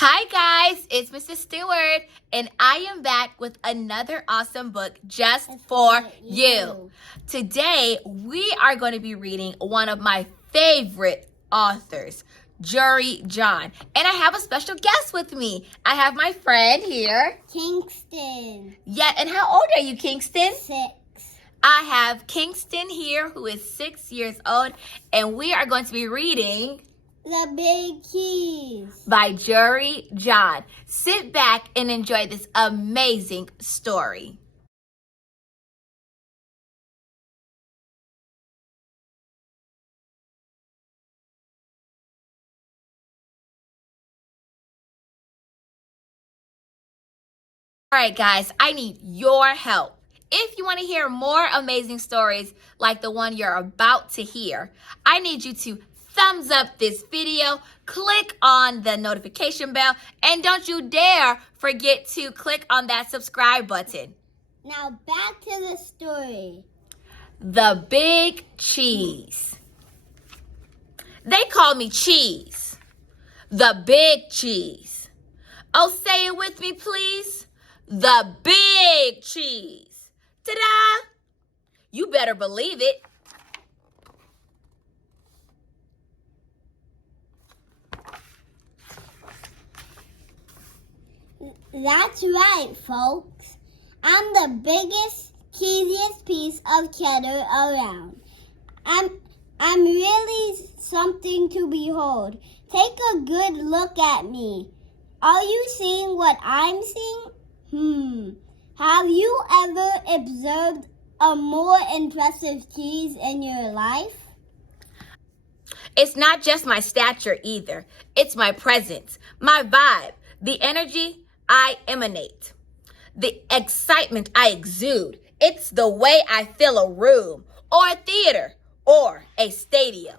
Hi guys, it's Mrs. Stewart, and I am back with another awesome book just for you. Today, we are going to be reading one of my favorite authors, Jory John. And I have a special guest with me. I have my friend here. Kingston. Yeah, and how old are you, Kingston? 6. I have Kingston here, who is 6 years old, and we are going to be reading The Big Keys by Jory John. Sit back and enjoy this amazing story. All right, guys, I need your help. If you want to hear more amazing stories like the one you're about to hear, I need you to thumbs up this video, click on the notification bell, and don't you dare forget to click on that subscribe button. Now back to the story. The Big Cheese. They call me Cheese. The Big Cheese. Oh, say it with me, please. The Big Cheese. Ta-da! You better believe it. That's right, folks. I'm the biggest, cheesiest piece of cheddar around. I'm really something to behold. Take a good look at me. Are you seeing what I'm seeing? Have you ever observed a more impressive cheese in your life? It's not just my stature either. It's my presence, my vibe, the energy I emanate, the excitement I exude. It's the way I fill a room or a theater or a stadium.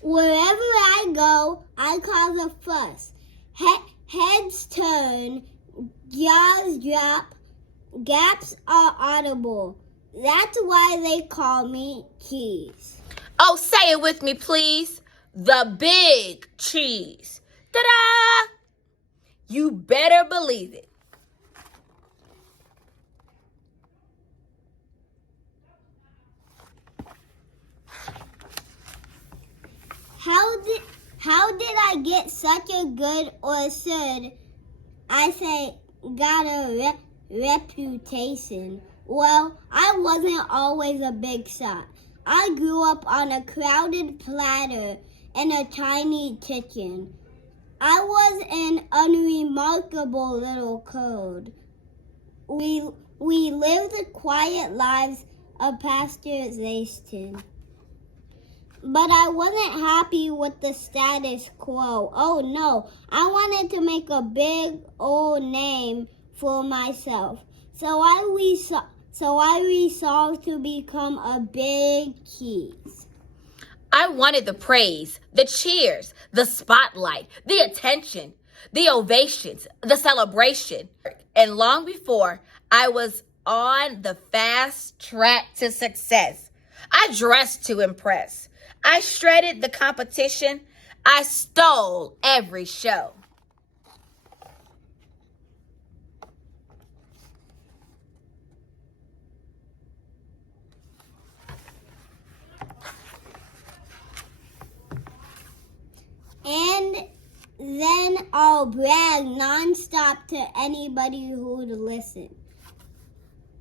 Wherever I go, I cause a fuss. Heads turn, jaws drop, gaps are audible. That's why they call me Cheese. Oh, say it with me, please. The Big Cheese. Ta-da! You better believe it. How did I get such a good, or should I say got a reputation? Well, I wasn't always a big shot. I grew up on a crowded platter in a tiny kitchen. I was an unremarkable little code. We lived the quiet lives of pasteurization. But I wasn't happy with the status quo. Oh no, I wanted to make a big old name for myself. So I resolved to become a Big Cheese. I wanted the praise, the cheers, the spotlight, the attention, the ovations, the celebration. And long before I was on the fast track to success, I dressed to impress. I shredded the competition. I stole every show. And then I'll brag nonstop to anybody who'd listen.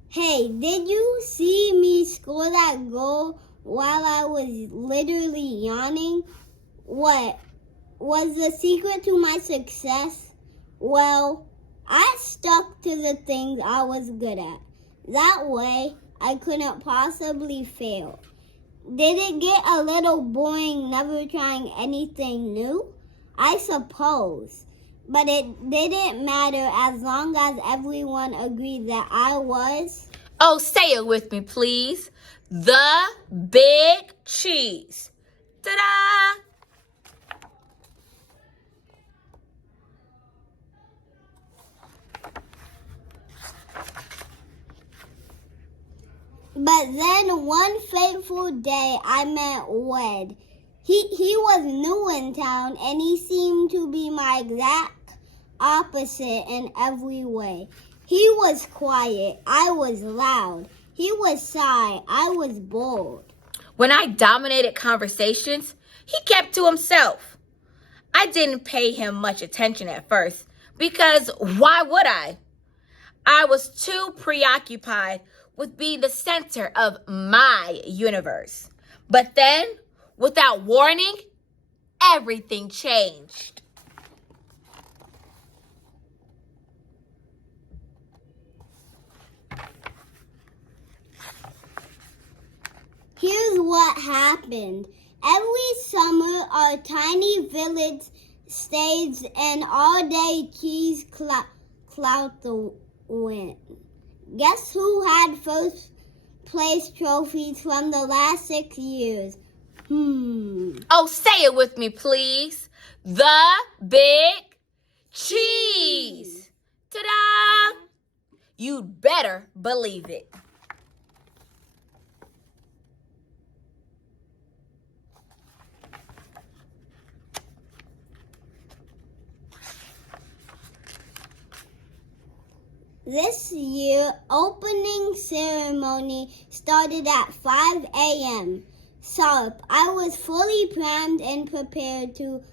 Hey, did you see me score that goal while I was literally yawning? What was the secret to my success? Well, I stuck to the things I was good at. That way, I couldn't possibly fail. Did it get a little boring never trying anything new? I suppose. But it didn't matter as long as everyone agreed that I was... Oh, say it with me, please. The Big Cheese. Ta-da! But then one fateful day I met Wed. He was new in town and he seemed to be my exact opposite in every way. He was quiet, I was loud. He was shy, I was bold. When I dominated conversations, he kept to himself. I didn't pay him much attention at first because why would I? I was too preoccupied with being the center of my universe. But then, without warning, everything changed. Here's what happened. Every summer, our tiny village staged an all-day cheese clout the win. Guess who had first place trophies from the last 6 years? Oh, say it with me, please. The Big Cheese. Ta-da! You'd better believe it. This year, opening ceremony started at 5 a.m. sharp. I was fully primed and prepared to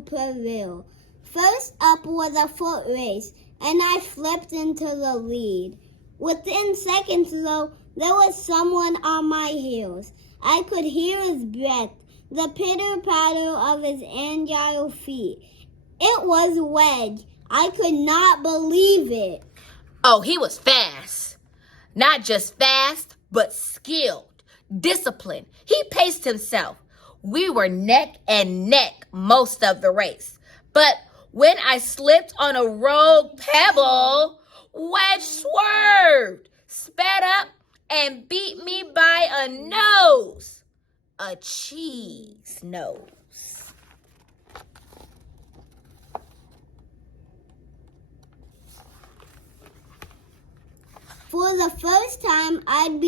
prevail. First up was a foot race, and I flipped into the lead. Within seconds, though, there was someone on my heels. I could hear his breath, the pitter-patter of his agile feet. It was Wedge. I could not believe it. Oh, he was fast. Not just fast, but skilled, disciplined. He paced himself. We were neck and neck most of the race. But when I slipped on a rogue pebble, Wedge swerved, sped up, and beat me by a nose. A cheese nose. For the first time, I'd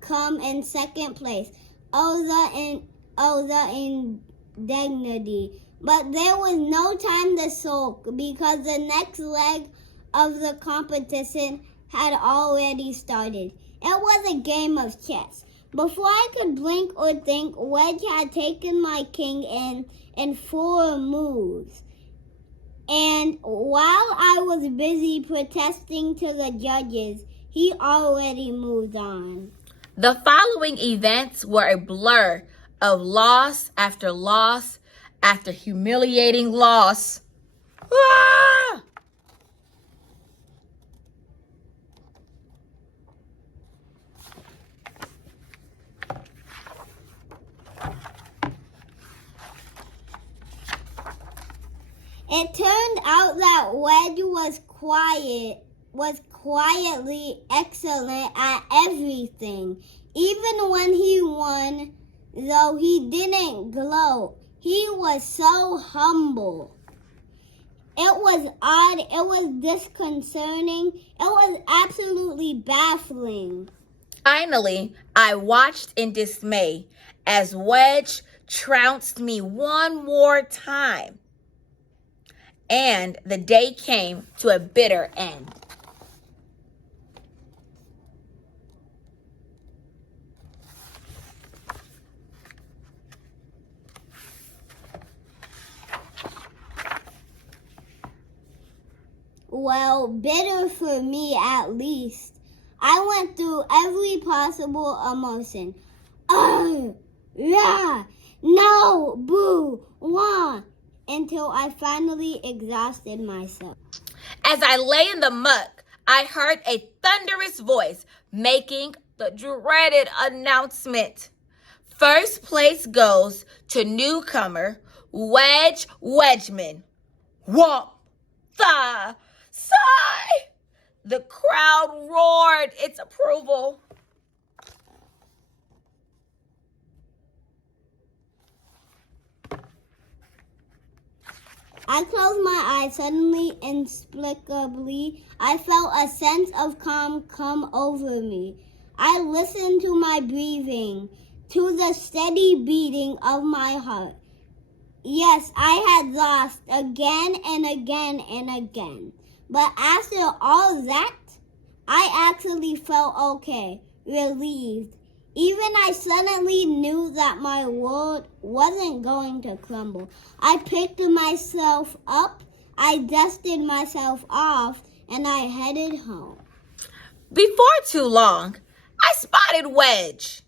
come in second place. Oh, the indignity. But there was no time to sulk because the next leg of the competition had already started. It was a game of chess. Before I could blink or think, Wedge had taken my king in 4 moves. And while I was busy protesting to the judges, he already moved on. The following events were a blur of loss after loss after humiliating loss. Ah! It turned out that Wedge was quietly excellent at everything. Even when he won, though he didn't gloat, he was so humble. It was odd, it was disconcerting, it was absolutely baffling. Finally, I watched in dismay as Wedge trounced me one more time. And the day came to a bitter end. Well, bitter for me at least. I went through every possible emotion. Yeah, no, boo, wah, until I finally exhausted myself. As I lay in the muck, I heard a thunderous voice making the dreaded announcement. First place goes to newcomer Wedge Wedgman. Whomp the sigh! The crowd roared its approval. I closed my eyes. Suddenly, inexplicably, I felt a sense of calm come over me. I listened to my breathing, to the steady beating of my heart. Yes, I had lost again and again and again. But after all that, I actually felt okay, relieved. Even I suddenly knew that my world wasn't going to crumble. I picked myself up, I dusted myself off, and I headed home. Before too long, I spotted Wedge.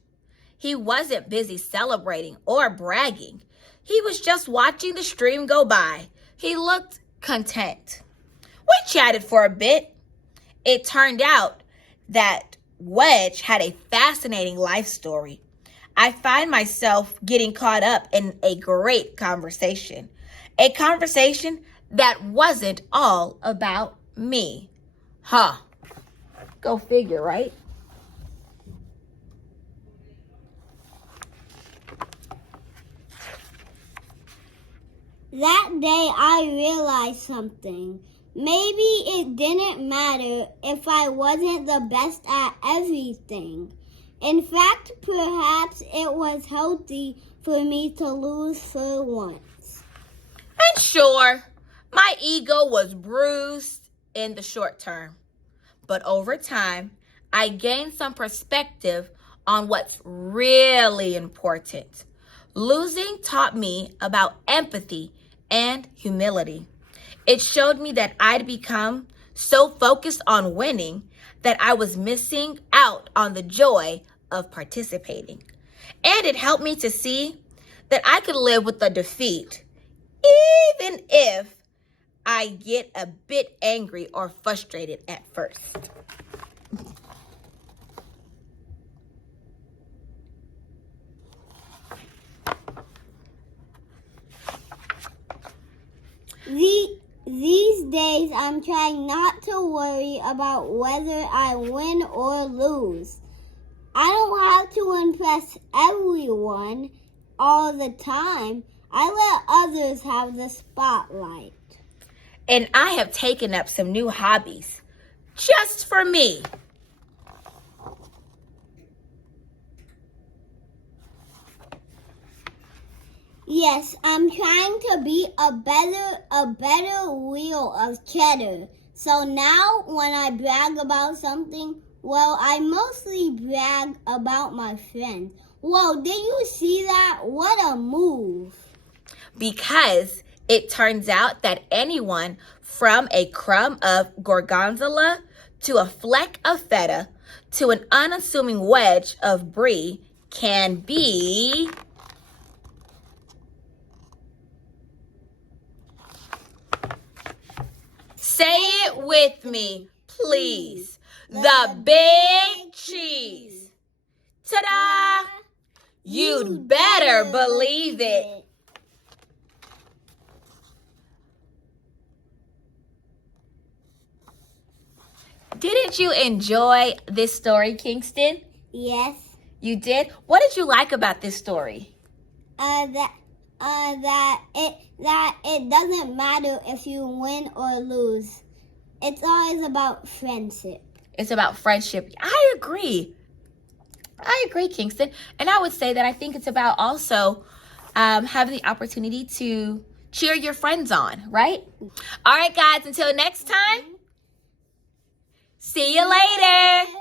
He wasn't busy celebrating or bragging. He was just watching the stream go by. He looked content. We chatted for a bit. It turned out that Wedge had a fascinating life story. I find myself getting caught up in a great conversation. A conversation that wasn't all about me. Huh. Go figure, right? That day I realized something. Maybe it didn't matter if I wasn't the best at everything. In fact, perhaps it was healthy for me to lose for once. And sure, my ego was bruised in the short term. But over time, I gained some perspective on what's really important. Losing taught me about empathy and humility. It showed me that I'd become so focused on winning that I was missing out on the joy of participating. And it helped me to see that I could live with the defeat, even if I get a bit angry or frustrated at first. These days, I'm trying not to worry about whether I win or lose. I don't have to impress everyone all the time. I let others have the spotlight. And I have taken up some new hobbies just for me. Yes, I'm trying to be a better wheel of cheddar. So now when I brag about something, well, I mostly brag about my friends. Whoa, did you see that? What a move. Because it turns out that anyone from a crumb of gorgonzola to a fleck of feta to an unassuming wedge of brie can be... Say it with me, please. The big cheese. Ta-da! You'd better believe it. Didn't you enjoy this story, Kingston? Yes. You did? What did you like about this story? That it doesn't matter if you win or lose. It's always about friendship. It's about friendship. I agree, Kingston. And I would say that I think it's about also having the opportunity to cheer your friends on, right? All right, guys, until next time, see you later.